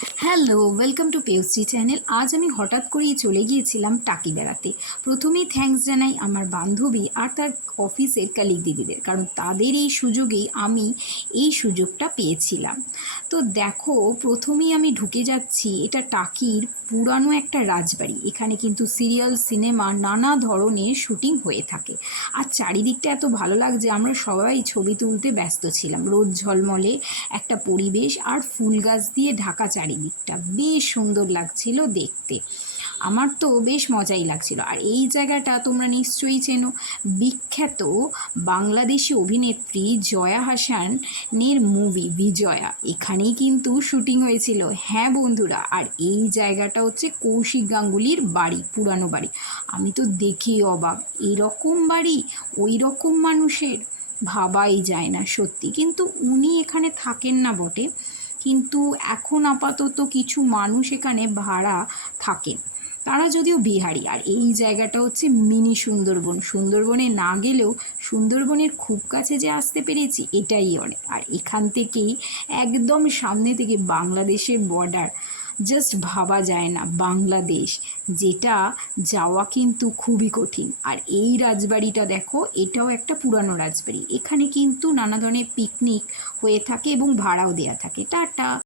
Hello, welcome to Peyashree channel. আজ আমি হঠাৎ করেই চলে গিয়েছিলাম টাকি বেড়াতে। প্রথমেই থ্যাঙ্কস জানাই আমার বান্ধবী আর তার অফিসের কালিগ দিদিদের, কারণ তাদের এই সুযোগেই আমি এই সুযোগটা পেয়েছিলাম। তো দেখো, প্রথমেই আমি ঢুকে যাচ্ছি, এটা টাকির পুরানো একটা রাজবাড়ি। এখানে কিন্তু সিরিয়াল, সিনেমা, নানা ধরনের শুটিং হয়ে থাকে। আর চারিদিকটা এত ভালো লাগছে, আমরা সবাই ছবি তুলতে ব্যস্ত ছিলাম। রোদ ঝলমলে একটা পরিবেশ আর ফুল গাছ দিয়ে ঢাকা চারিদিকটা বেশ সুন্দর লাগছিল দেখতে। আমার তো বেশ মজাই লাগছিল। আর এই জায়গাটা তোমরা নিশ্চয়ই চেনো, বিখ্যাত বাংলাদেশি অভিনেত্রী জয়া হাসানের মুভি বিজয়া এখানেই কিন্তু শুটিং হয়েছিল। হ্যাঁ বন্ধুরা, আর এই জায়গাটা হচ্ছে কৌশিক গাঙ্গুলির বাড়ি, পুরানো বাড়ি। আমি তো দেখেই অবাক, এরকম বাড়ি ওই রকম মানুষের, ভাবাই যায় না সত্যি। কিন্তু উনি এখানে থাকেন না বটে, কিন্তু এখন আপাতত কিছু মানুষ এখানে ভাড়া থাকেন, তারা যদিও বিহারি। আর এই জায়গাটা হচ্ছে মিনি সুন্দরবন। সুন্দরবনে না গেলেও সুন্দরবনের খুব কাছে যে আসতে পেরেছি এটাই অনেক। আর এখান থেকেই একদম সামনে থেকে বাংলাদেশের বর্ডার, জাস্ট ভাবা যায় না, বাংলাদেশ যেটা যাওয়া কিন্তু খুবই কঠিন। আর এই রাজবাড়িটা দেখো, এটাও একটা পুরানো রাজবাড়ি। এখানে কিন্তু নানা ধরনের পিকনিক হয়ে থাকে এবং ভাড়াও দেয়া থাকে। টাটা।